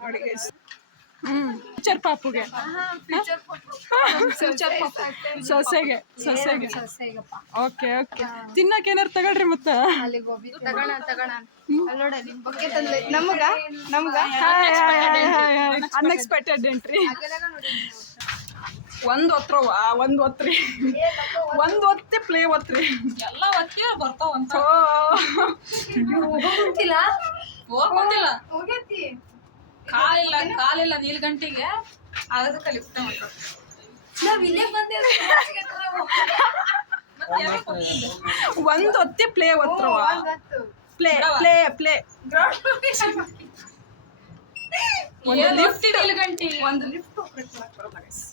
ನೋಡಿ guys. Future ಪಾಪುಗೆ, future ಪಾಪು ಸೊಸೆಗೆ. Okay okay. ತಿನ್ನಕ್ಕೆ ಏನಾರು ತಗೊಳ್ರಿ ಮತ್ತೆ. Unexpected entry. ಒಂದ್ ಒತ್ರವ ಒಂದ್ ಒತ್ರಿ, ಒಂದ್ ಒತ್ತಿ ಪ್ಲೇ ಒತ್ರಿ, ಎಲ್ಲ ಒತ್ತಿ ಬರ್ತಾವಂತ. ಕಾಲಿಲ್ಲ ನೀಲ್ಗಂಟಿಗೆ ಅದಕ್ಕೆ ಲಿಫ್ಟ್ ಮಾಡ್ತಾರೆ. ಒಂದ್ ಒತ್ತಿ ಪ್ಲೇ ಒತ್ರವ, ಪ್ಲೇ ಪ್ಲೇ ಪ್ಲೇ. ಒಂದು ಲಿಫ್ಟ್ ನೀಲ್ಗಂಟಿ, ಒಂದು ಲಿಫ್ಟ್ ಬರೋಲ್ಲ guys.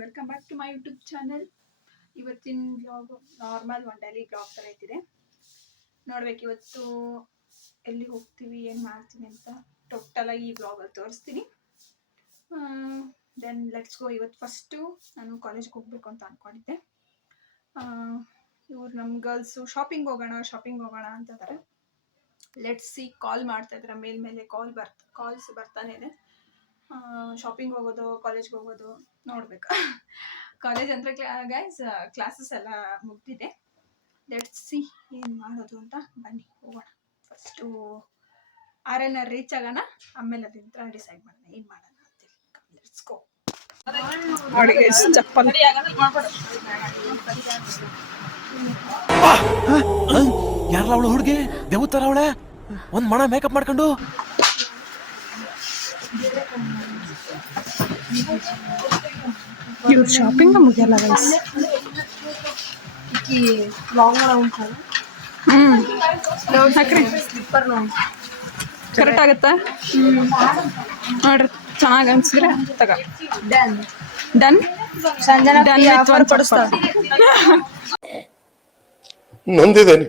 Welcome back to my YouTube channel. ಇವತ್ತಿನ blog normal one daily blog ಥರ ಐತಿದೆ. ನೋಡ್ಬೇಕು ಇವತ್ತು ಎಲ್ಲಿ ಹೋಗ್ತೀವಿ, ಏನು ಮಾಡ್ತೀನಿ ಅಂತ ಟೋಟಲಾಗಿ ಈ ಬ್ಲಾಗಲ್ಲಿ ತೋರಿಸ್ತೀನಿ. Then let's go. ಇವತ್ತು ಫಸ್ಟು ನಾನು ಕಾಲೇಜ್ಗೆ ಹೋಗ್ಬೇಕು ಅಂತ ಅಂದ್ಕೊಂಡಿದ್ದೆ. ಇವ್ರು ನಮ್ಮ ಗರ್ಲ್ಸು ಶಾಪಿಂಗ್ ಹೋಗೋಣ ಅಂತ ಇದ್ದಾರೆ. Let's see. ಕಾಲ್ ಮಾಡ್ತಾ ಇದ್ದಾರೆ, ಮೇಲೆ ಕಾಲ್ಸ್ ಬರ್ತಾನೆ ಇದೆ. ಶಾಪಿಂಗ್ ಹೋಗೋದು, ಕಾಲೇಜ್ಗೆ ಹೋಗೋದು ನೋಡ್ಬೇಕು. ಕಾಲೇಜ್ ಅಂದರೆ ಗೈಸ್ ಕ್ಲಾಸಸ್ ಎಲ್ಲ ಮುಗ್ದಿದೆ. ಲೆಟ್ಸ್ ಸಿ ಏನು ಮಾಡೋದು ಅಂತ. ಬನ್ನಿ ಹೋಗೋಣ. ಫಸ್ಟು RNR ರೀಚ್ ಆಗೋಣ, ಆಮೇಲೆ ಅಲ್ಲಿಂದ ಡಿಸೈಡ್ ಮಾಡೋಣ ಏನು ಮಾಡೋಣ ಅಂತೇಳಿ. Let's go. ನೋಡಿ ಗೈಸ್, ಚಪ್ಪಲ್ ಯಾರಲ್ಲ ಅವಳು ಹುಡುಗಿ ದೇವತರ ಅವಳೆ, ಒಂದ್ ಮಣ ಮೇಕಪ್ ಮಾಡ್ಕೊಂಡು. ಇವ್ರು ಶಾಪಿಂಗ್ ಮುಗಿಯಲ್ಲ ಗೈಸ್. ಕರೆಕ್ಟ್ ಆಗುತ್ತಾ? ನೋಡ್ರಿ, ಚೆನ್ನಾಗಿ ಅನ್ಸಿದ್ರೆ ತಗೋ. ಡನ್. ನೊಂದಿದ್ದೇನೆ.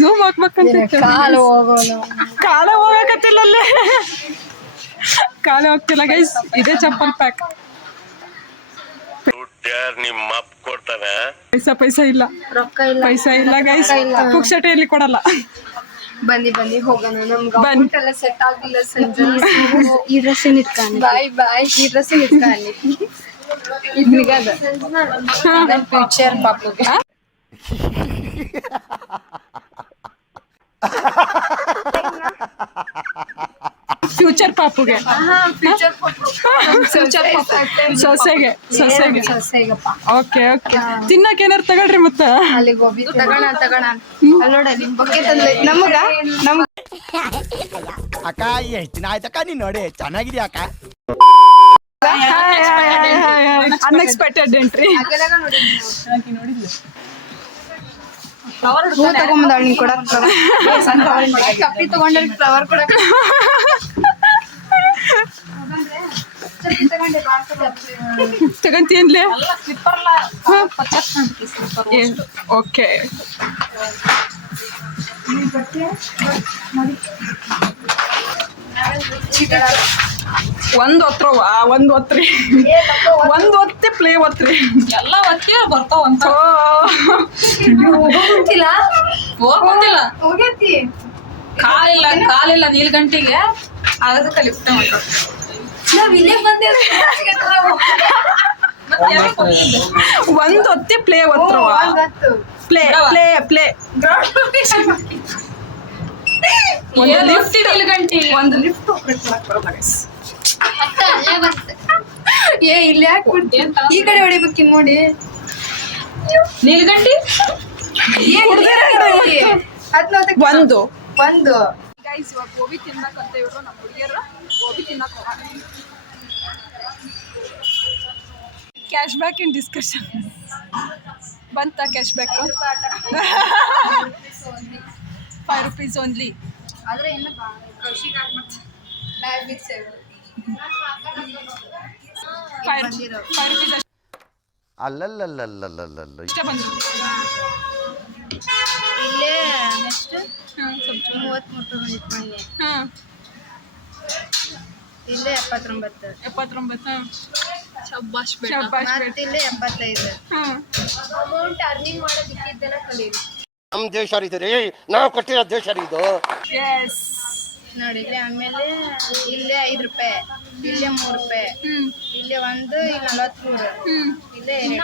ಝೂಮ್ ಹಾಕ್ಬೇಕಂತ ಕಾಲ ಹೋಗಕತ್ತಿಲ್ಲ, ಅಲ್ಲೇ ಕಾಲ ಹೋಗ್ತಿಲ್ಲ ಗೈಸ್. ಇದೇ ಚಪ್ಪಲ್ ಪ್ಯಾಕ್. ಪೈಸಾ ಇಲ್ಲ, ಪೈಸಾ ಇಲ್ಲ ಗೈಸ್. ಪುಕ್ಸಟೆಯಲ್ಲಿ ಕೊಡಲ್ಲ. ಬನ್ನಿ ಹೋಗೋಣ. ನಮ್ಗೆ ಅಮೌಂಟ್ ಎಲ್ಲ ಸೆಟ್ ಆಗಿಲ್ಲ ಸಂಜೆ. ಈ ಡ್ರೆಸ್ ಇಟ್ಕೊಂಡು ಬಾಯ್ ಈ ಡ್ರೆಸ್ ಇಟ್ಕೊಂಡು ಇದೀಗದ ಫ್ಯೂಚರ್ ಪಾಪುಗೆ. ಫ್ಯೂಚರ್ ಪಾಪುಗೆ, ಸೊಸೆಗೆ. Okay okay. ತಿನ್ನಕ್ಕೆ ಏನಾರು ತಗೊಳ್ರಿ ಮತ್ತೆ. ಅಲ್ಲಿಗೆ ಹೋಗಿ ತಗೋಣ. ಅಲ್ಲಿ ನೋಡಲ್ಲಿ ಬೊಕ್ಕೆ ತಂದ್ರೆ ನಮಗ ಅಕ್ಕ ಎಷ್ಟು ದಿನ ಆಯ್ತಕ್ಕ ನೀನ್ ನೋಡಿ, ಚೆನ್ನಾಗಿದ್ಯಾ ಅಕ್ಕ. Unexpected entry. ಹೂ ತಗೊಂಬಂದ ನೀನ್ ಕೊಡಕ್, ಕಪ್ಪಿ ತಗೊಂಡ್ರೆ ಫ್ಲವರ್ ಕೊಡಕ್. ತಗಂತೀನ್ಲೇ. ಓಕೆ. ಒಂದ್ ಒತ್ರವ ಒಂದ್ ಒತ್ರಿ, ಒಂದ್ ಒತ್ತಿ ಪ್ಲೇ ಒತ್ರಿ, ಎಲ್ಲ ಒತ್ತಿ ಬರ್ತಾವಂತ. ಕಾಲಿಲ್ಲ ನೀಲ್ಗಂಟಿಗೆ ಅದಕ್ಕೆ ಲಿಫ್ಟ್ ಮಾಡ್ತಾರೆ. ಒಂದ್ ಒತ್ತಿ ಪ್ಲೇ ಒತ್ರವ, ಪ್ಲೇ ಪ್ಲೇ ಪ್ಲೇ. ಒಂದು ಲಿಫ್ಟ್ ನೀಲ್ಗಂಟಿ, ಒಂದು ಲಿಫ್ಟ್ ಬರೋಲ್ಲ ಗೈಸ್. ಇಲ್ಲಿ ಯಾಕೆ ಈ ಕಡೆ ಹೊಡಿಬೇಕು ನೋಡಿ. ನೀಲ್ಗಂಟಿ ಒಂದು ಗೈಸ್. ಇವಾಗ ಗೋಬಿ ತಿನ್ನಕಂತ ಇವರು ನಮ್ಮ ಹುಡುಗಿಯರು ಗೋಬಿ ತಿನ್ನಕ್ ಹೋಗೋಣ. ಕ್ಯಾಶ್ ಬ್ಯಾಕ್ ಇನ್ ಡಿಸ್ಕಷನ್ ಬಂತ. Cash back ₹5 only. ಆದ್ರೆ ಇನ್ನು ಕೌಶಿಕ್ ಆಗ್ಮತ್ ಡಯಾಬಿಟಿಸ್ 5 ರೂಪೀಸ್. 5 ರೂಪೀಸ್. ಅಲ್ಲಲ್ಲಲ್ಲಲ್ಲಲ್ಲಲ್ಲ ಇಷ್ಟ ಬಂತು. ಇಲ್ಲೇ ನೆಕ್ಸ್ಟ್ ಹಾಂ ಸ್ವಲ್ಪ 33 ಬಂದಿತ್ತು ಮೊನ್ನೆ. ಹಾಂ ಇಲ್ಲೇ 79. 79. ಹಾಂ ಶಬ್ಬಾಷ್ ಬೇಟ. ಮತ್ತೆ ಇಲ್ಲೇ 75. ಹಾಂ ಅಮೌಂಟ್ ಅರ್ನಿಂಗ್ ಮಾಡೋದಿಕ್ಕಿದ್ದೆಲ್ಲ ಕಲೀರಿ. ನಮ್ಮ ದೇಶ ರೀ ನಾವು ಕೊಟ್ಟಿರೋ ದೇಶ ರೀ ಇದು. ಎಸ್. ನೋಡಿ ಇಲ್ಲಿ ಆಮೇಲೆ ಇಲ್ಲೇ 5 ರೂಪಾಯಿ, ಇಲ್ಲೇ 3 ರೂಪಾಯಿ, ಇಲ್ಲೇ 1, ಇಲ್ಲಿ 43, ಇಲ್ಲೇ 2.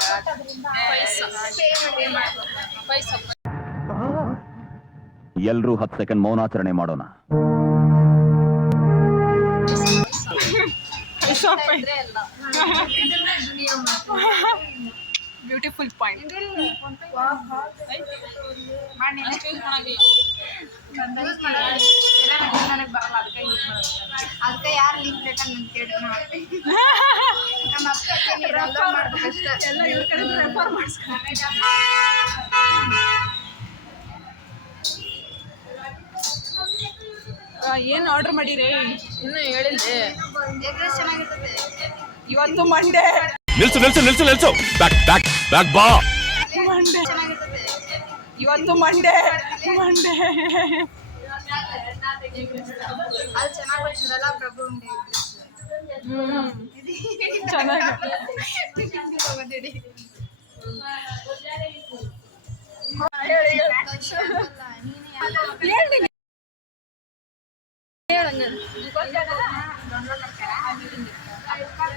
ಎಲ್ರೂ 10 ಸೆಕೆಂಡ್ ಮೌನಾಚರಣೆ ಮಾಡೋಣ. Beautiful point. ಅದಕ್ಕೆ ಯಾರು ಲಿಂಕ್ ಬೇಕಂತ ಕೇಳಿ ಮಾಡಿ. ನಮ್ಮ ಅಕ್ಕ ಮಾಡ್ಬೇಕಷ್ಟೇ. ಎಲ್ಲ ಇವ್ರ ಕಡೆ ರೆಫರ್ ಮಾಡಿಸ್ಕೊಂಡು ಏನು ಆರ್ಡರ್ ಮಾಡಿರಿ? ಇನ್ನೂ ಹೇಳಿದ್ದೆ. ಎಗ್ರೆಸ್ ಚೆನ್ನಾಗಿರ್ತದೆ. ಇವತ್ತು ಮಂಡೇ. ನಿಲ್ಸು ನಿಲ್ಸು ನಿಲ್ಸು ನಿಲ್ಸು ಬ್ಯಾಕ್ ಬ್ಯಾಕ್ ಬ್ಯಾಕ್ ಬಾ. ಮಂಡೇ ಚೆನ್ನಾಗಿರ್ತದೆ. ಇವತ್ತು ಮಂಡೇ. ಮಂಡೇ ಅದು ಚೆನ್ನಾಗಿ ಬರ್ತದಲ್ಲ ಪ್ರಭು ಉಂಡೆ ಚೆನ್ನಾಗಿ ತಗೋದಿಡಿ.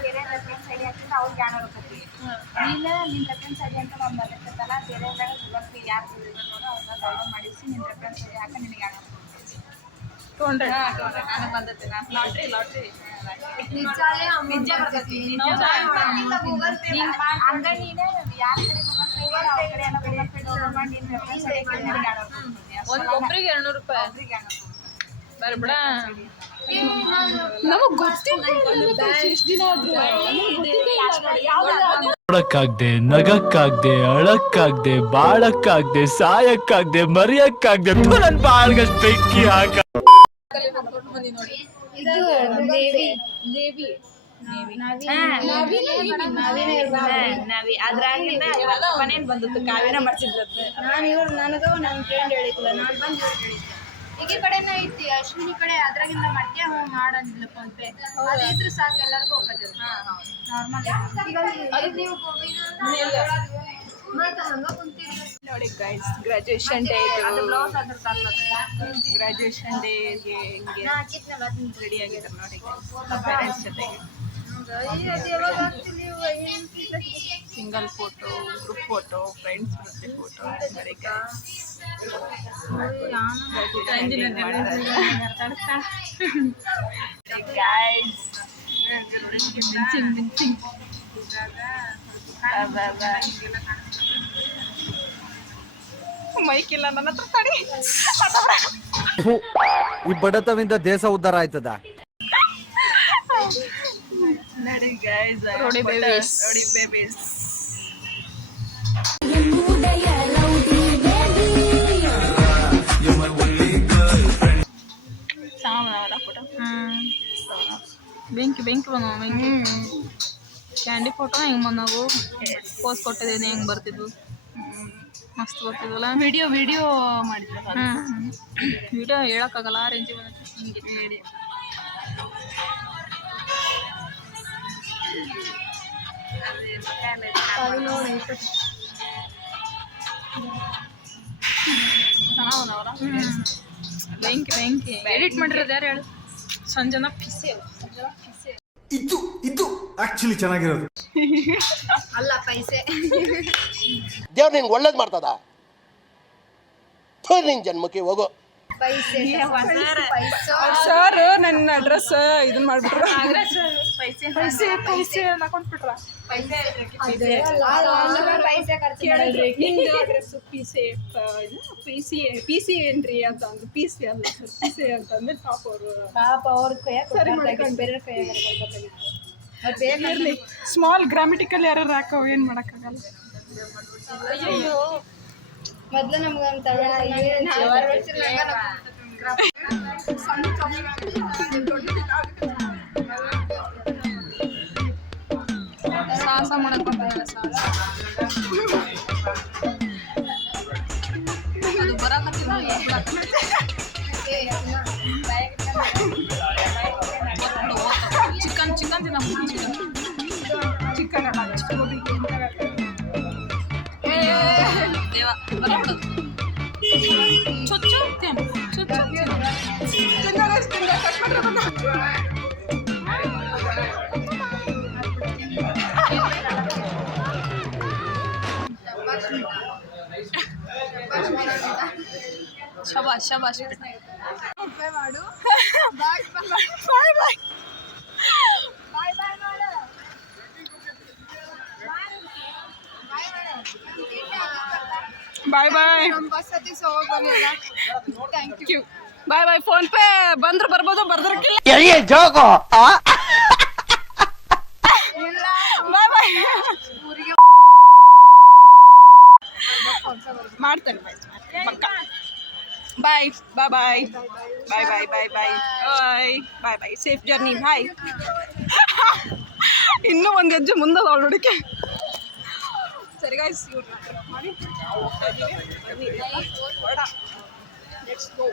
ಬೇರೆ ರೆಫರೆನ್ಸ್ ಐಡಿ ಹಾಕಿದ್ರೆ ಅವ್ರಿಗೆ 200 ರೂಪಾಯಿ. ನೀನು ನಿನ್ನ ರೆಫರೆನ್ಸ್ ಐಡಿ ಅಂತ ಒಂದು ಬಂದಿರ್ತಲ್ಲ, ಬೇರೆ ಗೂಗಲ್ ಪೇ ಯಾರು ನೋಡೋ ಅವ್ರನ್ನ ಡೌನ್ಲೋಡ್ ಮಾಡಿಸಿ ನಿನ್ನ ರೆಫರೆನ್ಸ್ ಐಡಿ ಹಾಕಿ ನಿನಗೆ 200 ರೂಪಾಯಿ. 200. ನನಗೆ ಬಂದತ್ತೆ. ನಾನು ಲಾಟ್ರಿ ನಿಜ ಬರ್ತೈತಿ. ಹಂಗೆ ನೀನು ಯಾರ ಕಡೆ ಗೂಗಲ್ ಪೇ ಇದೆ ಅವ್ರ ಕಡೆ ಎಲ್ಲ ಗೂಗಲ್ ಪೇ ಡೌನ್ಲೋಡ್ ಮಾಡಿ ನಿನ್ನ ರೆಫರೆನ್ಸ್ ಐಡಿ ಹಾಕಿ ನಿನಗೆ 200 ರೂಪಾಯಿ. ಒಬ್ಬರಿಗೆ 200 ರೂಪಾಯಿ. ಒಬ್ರಿಗೆ 200 ರೂಪಾಯಿ. ಬರ್ಬಿಡ. ನಮಗ್ ಗೊತ್ತಿಲ್ಲ ಎಷ್ಟು ದಿನ ಆದ್ರೂ ನೋಡಕ್ಕಾಗ್ದೆ, ನಗಕ್ಕಾಗ್ದೆ, ಅಳಕ್ಕಾಗ್ದೆ, ಬಾಳಕ್ಕಾಗ್ದೆ, ಸಾಯಕ್ಕಾಗ್ದೆ, ಮರಿಯಕ್ಕಾಗ್ದೆ. ನನ್ ಬಾಳ್ಗಷ್ಟು ಬೆಂಕಿ ಹಾಕ. ಇದು ದೇವಿ ನಾವಿ ಅದ್ರಾಗಿಂದ ಮನೇನ್ ಬಂದಿತ್ತು ಕಾವ್ಯನ ಮಾಡ್ಸಿದ್ಲದ್ದು. ನನಗೂ ನಮ್ಮ ಫ್ರೆಂಡ್ ಹೇಳಿದ್ಲ, ನಾನು ಬಂದು ಇವ್ರು ಹೇಳಿದ್ದೆ. ಈಗ ಈ ಕಡೆನ ಐತಿ, ಅಶ್ವಿನಿ ಕಡೆ ಅದ್ರಾಗಿಂದ ಮಾಡ್ತೀಯ ಮಾಡೋದಿಲ್ಲ ಫೋನ್ ಪೇ. ಅದಿದ್ರೆ ಸಾಕು, ಎಲ್ಲರಿಗೂ ಹೋಗೋದಿಲ್ಲ. ನಾರ್ಮಲ್ ನೀವು ಮತ್ತೆ ಹಂಗ ಕುಂತೀರಿ. ನೋಡಿ ಗೈಸ್, ಗ್ರಾಜುಯೇಷನ್ ಡೇ ಗ್ರಾಜುಯೇಷನ್ ಡೇಗೆ ಹಿಂಗೆ ರೆಡಿ ಆಗಿದ್ದಾರೆ ನೋಡಿ ಪೇರೆಂಟ್ಸ್ ಜೊತೆಗೆ. Single photo, group photo, friends ಜೊತೆ ಫೋಟೋ. ನೋಡಿ ಮೈಕ್ ಇಲ್ಲ ನನ್ನ ಹತ್ರ, ತಡಿ. ಈ ಬಡತವಿಂದ ದೇಶ ಉದ್ಧಾರ ಆಯ್ತದ. ನೋಡಿ ಗೈಸ್, ರೋಡಿ ಬೇಬೀಸ್, ರೋಡಿ ಬೇಬೀಸ್. ಫೋಟೋ ಬೆಂಕಿ ಬೆಂಕಿ ಬಂದವ, ಬೆಂಕಿ. ಕ್ಯಾಂಡಿ ಫೋಟೋ ಹೆಂಗೆ ಬಂದವು, ಪೋಸ್ ಕೊಟ್ಟಿದ್ದೀನಿ ಹೆಂಗೆ ಬರ್ತಿದ್ವು, ಮಸ್ತ್ ಬರ್ತಿದ್ವಲ್ಲ. ವಿಡಿಯೋ ಮಾಡಿದ್ರು. ವಿಡಿಯೋ ಹೇಳೋಕ್ಕಾಗಲ್ಲ, ಆ ರೇಂಜಿಗೆ ಬಂದೈತೆ ಹಿಂಗೆ ವಿಡಿಯೋ. ಚೆನ್ನಾಗವರ ಬೆಂಕಿ ಬೆಂಕಿ. ಎಡಿಟ್ ಮಾಡಿರೋದು ಯಾರು ಹೇಳು? ಸಂಜನಾ ಪಿಸೆ. ಇದು ಆಕ್ಚುಲಿ ಚೆನ್ನಾಗಿರೋದು ಅಲ್ಲ ಪೈಸೆ. ದೇವ್ರು ನಿನ್ಗೆ ಒಳ್ಳೇದು ಮಾಡ್ತದ. ನಿನ್ ಜನ್ಮಕ್ಕೆ ಹೋಗೋ. ಪೈಸೆ ಸರ್ ನನ್ನ ಅಡ್ರೆಸ್ ಇದನ್ನ ಮಾಡ್ಬಿಟ್ರ. ಪೈಸೆ ಪೈಸೆ ಹಾಕೊಂಡ್ಬಿಟ್ರ. ಪೈಸೆ ಖರ್ಚು ಅಡ್ರೆಸ್ ಪಿಸಿ ಏನ್ರಿ ಅಂತ ಅಂದು, ಪಿಸಿ ಅಲ್ಲ ಸರ್, ಪಿಸಿ ಅಂತಂದ್ರೆ ಪಾಪ ಅವರು ಸರಿ ಮಾಡ್ಕೊಂಡು ಬೇರೆ ಕೈಯಾಗಿರ್ಲಿ. ಸ್ಮಾಲ್ ಗ್ರಾಮೆಟಿಕಲ್ ಯಾರು ಹಾಕೋ, ಏನು ಮಾಡೋಕ್ಕಾಗಲ್ಲ. ಅಯ್ಯೋ ಮೊದ್ಲು ನಮ್ಗಂತ ಸಾಹಸ ಮಾಡಕ್ ಬಂದಿಲ್ಲ ಚಿಕನ್ ತಿನ್ನ ಚಿಕನ್ ಶಬಾಷ್ ಮಾಡು ಬಾಯ್ ನಮ್ಮ ಬಸ್ ಹತ್ತಿ ಹೋಗಿ ಬಂದಿಲ್ಲ thank you bye PhonePe ಬಂದ್ರೆ ಬರ್ಬೋದು ಬರ್ದಿರಕ್ಕಿಲ್ಲ ಬಾಯ್ ಮಾಡ್ತೇನೆ ಪಕ್ಕ ಬಾಯ್ ಬಾಯ್ ಸೇಫ್ ಜರ್ನಿ ಬಾಯ್. ಇನ್ನೂ ಒಂದು ಹೆಜ್ಜೆ ಮುಂದೆ ಹುಡುಕಿ. ಸರಿ ಗಾಯ್ಸ್, ಇವ್ರನ್ನ ಮಾಡಿ ಲೆಟ್ಸ್ ಗೋ.